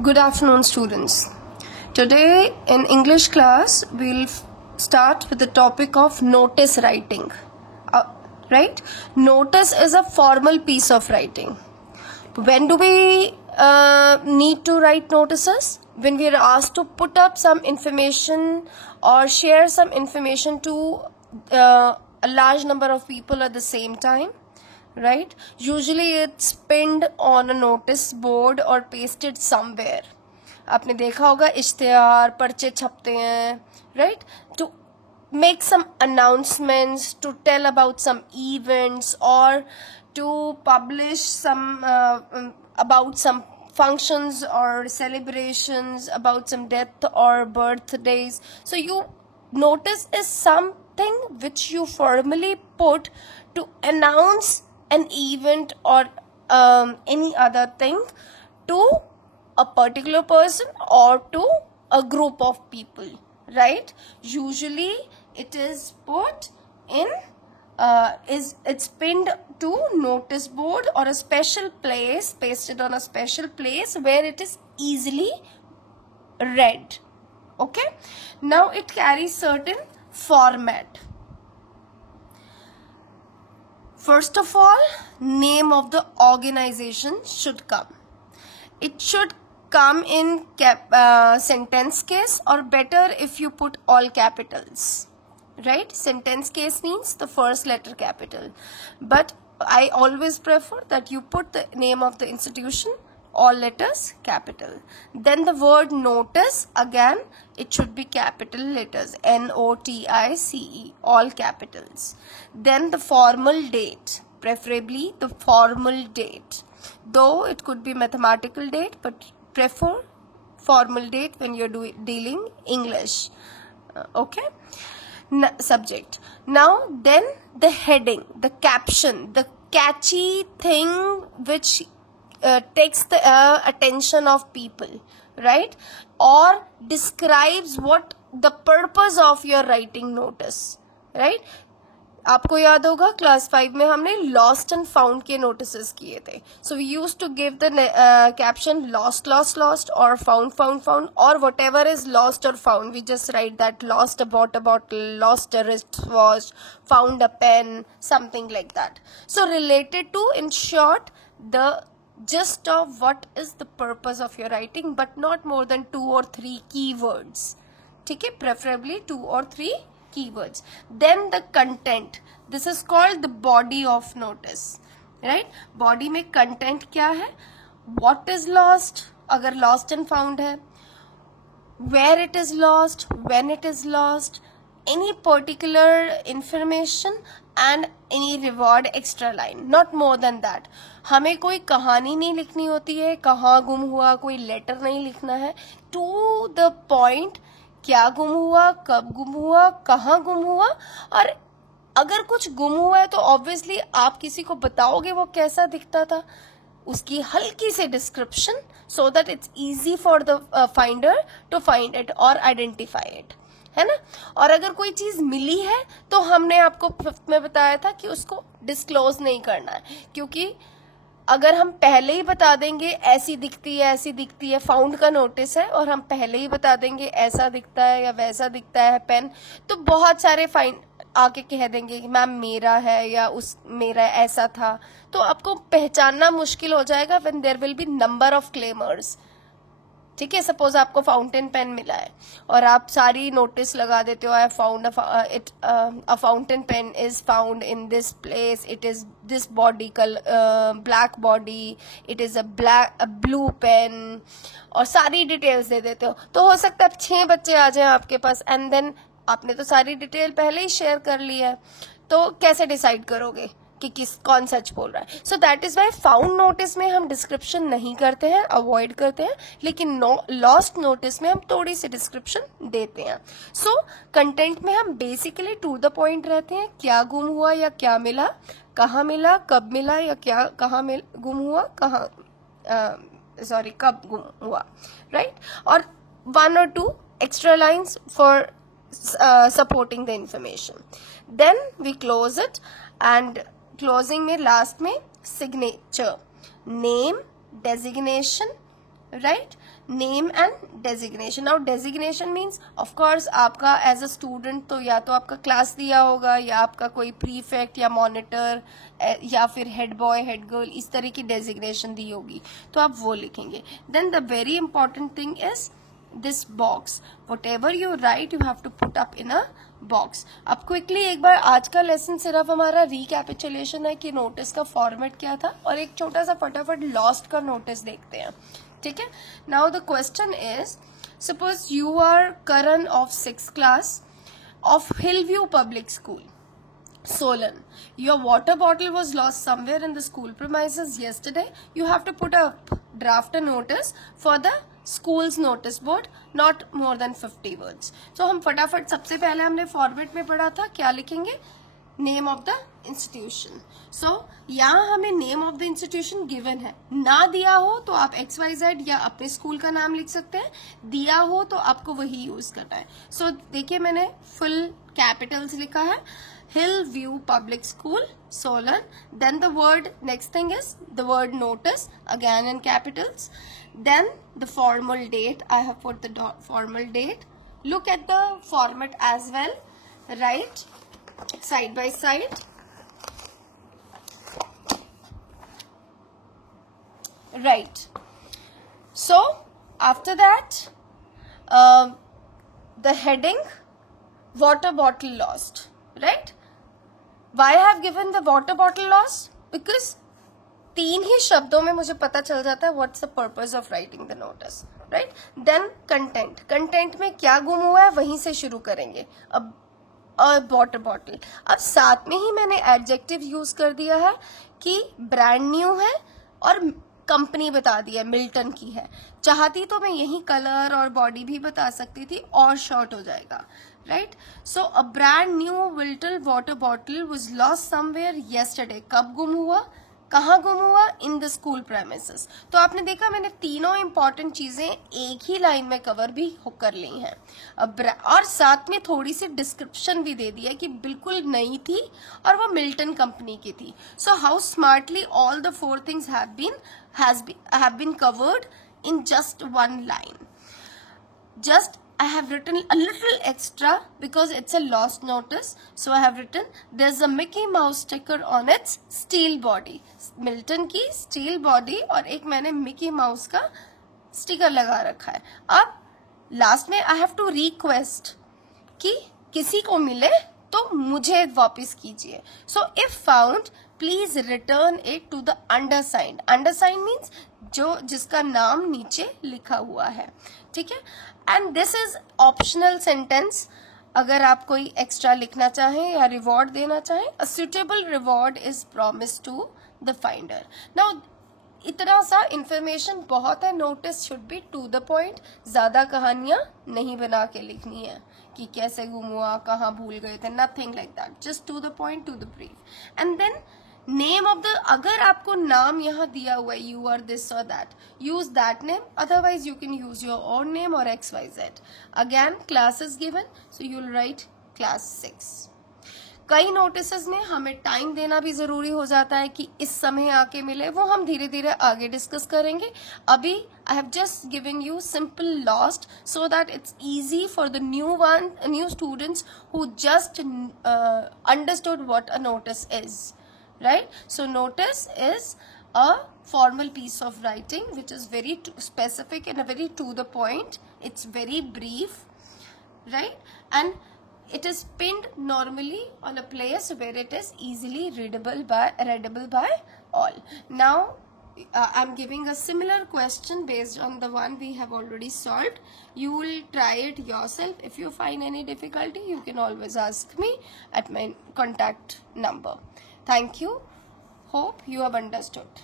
Good afternoon, students. Today in English class, we'll start with the topic of notice writing. Right? Notice is a formal piece of writing. When do we need to write notices? When we are asked to put up some information or share some information to a large number of people at the same time. Right? Usually it's pinned on a notice board or pasted somewhere. आपने देखा होगा इश्तिहार पर्चे छपते हैं, right? To make some announcements, to tell about some events or to publish some about some functions or celebrations, about some death or birthdays. So notice is something which you formally put to announce an event or any other thing to a particular person or to a group of people, right? Usually it is put in it's pinned to notice board or a special place, pasted on a special place where it is easily read. Okay, now it carries certain format. First of all, name of the organization should come. It should come in sentence case, or better if you put all capitals, right? Sentence case means the first letter capital, but I always prefer that you put the name of the institution, all letters capital. Then the word notice, again it should be capital letters, NOTICE, all capitals. Then the formal date, preferably the formal date, though it could be mathematical date, but prefer formal date when you're dealing English. Okay, subject. Now then the heading, the caption, the catchy thing which takes the attention of people, right? Or describes what the purpose of your writing notice, right? आपको याद होगा क्लास 5 में हमने lost and found के notices किए थे. So we use to give the caption lost lost lost और found found found, और वट एवर इज लॉस्ट और found we just write that lost a bottle, lost a wrist watch, found a pen, something like that. So related to, in short, the gist of what is the purpose of your writing, but not more than 2 or 3 keywords. ठीक है, preferably 2 or 3 keywords. Then the content, this is called the body of notice, right? Body में content क्या है? What is lost, अगर lost and found है, where it is lost, when it is lost, any particular information and any reward extra line, not more than that. हमें कोई कहानी नहीं लिखनी होती है, कहाँ गुम हुआ, कोई लेटर नहीं लिखना है. To the point, क्या गुम हुआ, कब गुम हुआ, कहाँ गुम हुआ, और अगर कुछ गुम हुआ है तो ऑब्वियसली आप किसी को बताओगे वो कैसा दिखता था, उसकी हल्की से description, so that it's easy for the finder to find it और आइडेंटिफाई इट, है ना. और अगर कोई चीज मिली है तो हमने आपको 5th में बताया था कि उसको डिस्क्लोज नहीं करना है, क्योंकि अगर हम पहले ही बता देंगे ऐसी दिखती है, फाउंड का नोटिस है और हम पहले ही बता देंगे ऐसा दिखता है या वैसा दिखता है पेन, तो बहुत सारे फाइंड आके कह देंगे कि मैम मेरा है या मेरा ऐसा था, तो आपको पहचानना मुश्किल हो जाएगा when there will be number of claimers. ठीक है, सपोज आपको फाउंटेन पेन मिला है और आप सारी नोटिस लगा देते हो, I found a fountain pen is found in this place, it is this body black body, it is a blue pen, और सारी डिटेल्स दे देते हो. तो हो सकता है 6 बच्चे आ जाएं आपके पास, एंड देन आपने तो सारी डिटेल पहले ही शेयर कर ली है, तो कैसे डिसाइड करोगे कि कौन सच बोल रहा है. So that is why found notice में हम डिस्क्रिप्शन नहीं करते हैं, अवॉइड करते हैं, लेकिन लॉस्ट नोटिस में हम थोड़ी सी डिस्क्रिप्शन देते हैं. सो कंटेंट में हम बेसिकली टू द पॉइंट रहते हैं, क्या गुम हुआ या क्या मिला, कहाँ मिला, कब मिला या क्या कहाँ गुम हुआ, कब गुम हुआ, राइट. और 1 or 2 extra lines for supporting the information. Then we close it, and closing में लास्ट में signature, name, designation, right? Name and designation. Now designation means of course आपका as a student तो या तो आपका class दिया होगा या आपका कोई prefect या monitor या फिर head boy head girl इस तरह की designation दी होगी तो आप वो लिखेंगे. Then the very important thing is this box. Whatever you write you have to put up in a box. अब क्विकली एक बार आज का लेसन सिर्फ हमारा रिकैपिचुलेशन है कि नोटिस का फॉर्मेट क्या था और एक छोटा सा फटाफट लॉस्ट का नोटिस देखते हैं. ठीक है. Now the question is suppose you are Karan of 6th class of Hillview Public School, Solan. Your water bottle was lost somewhere in the school premises yesterday. You have to put a draft a notice for the school's notice board, not more than 50 words. So हम फटाफट सबसे पहले हमने फॉर्मेट में पढ़ा था क्या लिखेंगे, नेम ऑफ द इंस्टीट्यूशन. सो यहाँ हमें name of the institution given है, ना दिया हो तो आप XYZ या अपने स्कूल का नाम लिख सकते हैं, दिया हो तो आपको वही यूज करना है. सो देखिए मैंने फुल कैपिटल्स लिखा है, Hillview Public School, Solan. Then the word, next thing is the word notice, again in capitals. Then the formal date, I have put the formal date. Look at the format as well, right? Side by side. Right. So after that, the heading, water bottle lost, right? Why I have given the water bottle lost? Because 3 ही शब्दों में मुझे पता चल जाता है what's the purpose of writing the notice, right? Then content. Content में क्या गुम हुआ है वहीं से शुरू करेंगे. अब वाटर बॉटल, अब साथ में ही मैंने एडजेक्टिव यूज कर दिया है कि ब्रांड न्यू है और कंपनी बता दिया मिल्टन की है. चाहती तो मैं यही कलर और बॉडी भी बता सकती थी और शॉर्ट हो जाएगा, right? So a brand new विल्टल water bottle was lost somewhere yesterday. कब गुम हुआ, कहाँ गुम हुआ, इन द स्कूल प्रेमिसेस. तो आपने देखा मैंने तीनों इंपॉर्टेंट चीजें एक ही लाइन में कवर भी कर ली हैं. और साथ में थोड़ी सी डिस्क्रिप्शन भी दे दिया कि बिल्कुल नई थी और वो मिल्टन कंपनी की थी. So how smartly all the 4 things have been covered in just one line. Just I have written a little extra because it's a lost notice. So I have written there's a Mickey Mouse sticker on its steel body. Milton की steel body और एक मैंने Mickey mouse का स्टिकर लगा रखा है. अब लास्ट में आई हैव टू रिक्वेस्ट कि किसी को मिले तो मुझे वापस कीजिए. So if found please return it to the undersigned. Undersigned means जो जिसका नाम नीचे लिखा हुआ है, ठीक है. And this is optional sentence. अगर आप कोई एक्स्ट्रा लिखना चाहें या रिवॉर्ड देना चाहें, a suitable reward is promise to the finder. Now इतना सा इंफॉर्मेशन बहुत है. Notice should be to the point. ज्यादा कहानियां नहीं बना के लिखनी है कि कैसे गुम हुआ, कहाँ भूल गए थे, nothing like that. Just to the point, to the brief. And then name of the, अगर आपको नाम यहाँ दिया हुआ है यू आर दिस और that, use that name. Otherwise you can use your own name और XYZ. Again class is given, so you will write class 6. कई नोटिस में हमें टाइम देना भी जरूरी हो जाता है कि इस समय आके मिले, वो हम धीरे धीरे आगे डिस्कस करेंगे. अभी I have just given you simple lost so that it's easy for the new students who just understood what a notice is, right? So notice is a formal piece of writing which is very specific and a very to the point. It's very brief, right? And it is pinned normally on a place where it is easily readable by all. Now I'm giving a similar question based on the one we have already solved. You will try it yourself. If you find any difficulty, you can always ask me at my contact number. Thank you. Hope you have understood.